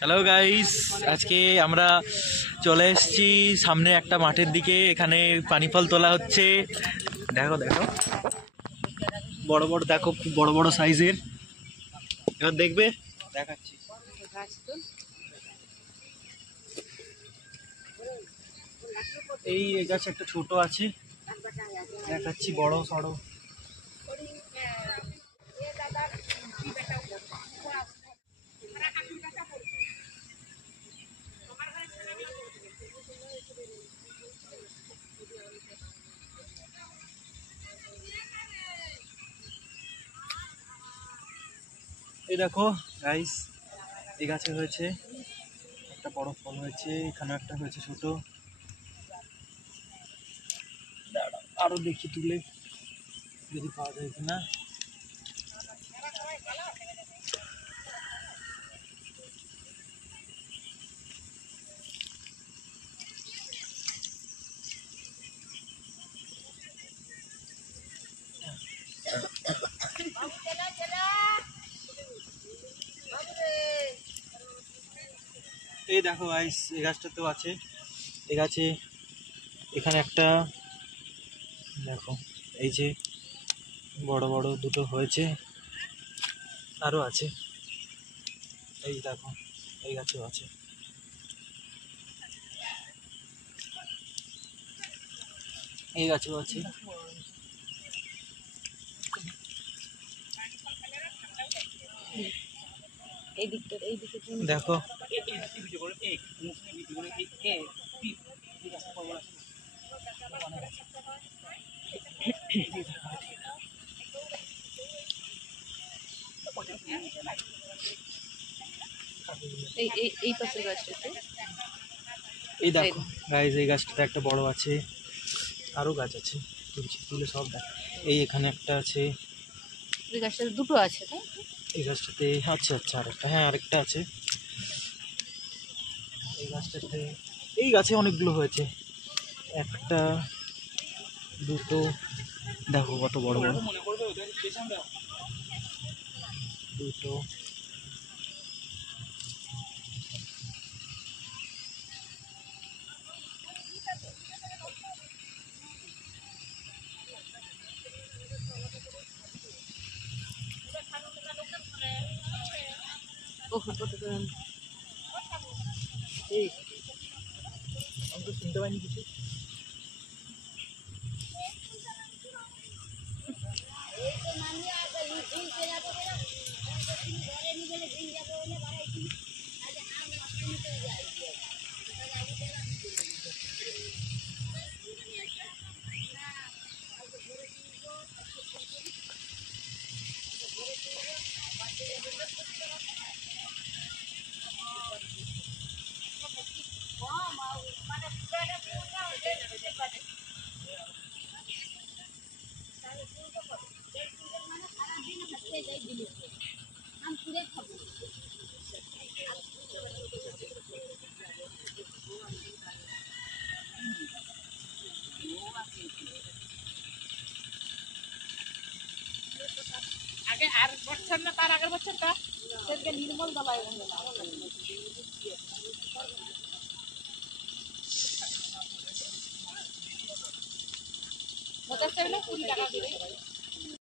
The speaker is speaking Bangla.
হ্যালো গাইস, আজকে আমরা চলে এসেছি সামনে একটা মাঠের দিকে। এখানে পানি ফল তোলা হচ্ছে। দেখো দেখো, বড় বড়, দেখো খুব বড় বড় সাইজের। এবার দেখবে, দেখাচ্ছি। এই গাছ একটা ছোট আছে, দেখাচ্ছি বড় সড়ো। এই দেখো গাইস, এই গাছে হয়েছে একটা বড় ফল হয়েছে, এখানে একটা হয়েছে ছোট। আরো দেখি তুলে যদি পাওয়া যায় কিনা। এই দেখো গাইস, এই গাছটাতেও আছে। এই গাছে এখানে একটা, দেখো এই যে বড় বড় দুটো হয়েছে, আরো আছে। এই দেখো, এই গাছেও আছে। এই গাছেও আছে। দেখো এই পাশের গাছটাতে, এই দেখো গাইস, এই গাছটাতে একটা বড় আছে, আরো গাছ আছে, তুলছি তুলে সব দেখ। এই এখানে একটা আছে, এই গাছটাতে দুটো আছে, তাই এই গাছটাতে আচ্ছা আচ্ছা আরেকটা, হ্যাঁ আরেকটা আছে। এই গাছটাতে, এই গাছে অনেকগুলো হয়েছে, একটা দুটো, দেখো কত বড় বড় দুটো। এই আমি তো শুনতে পাইনি কিছু। আগে আর বছর না তার আগের বছরটা সেদিকে নির্মল দলাই বলতে 20 টাকা দিবে।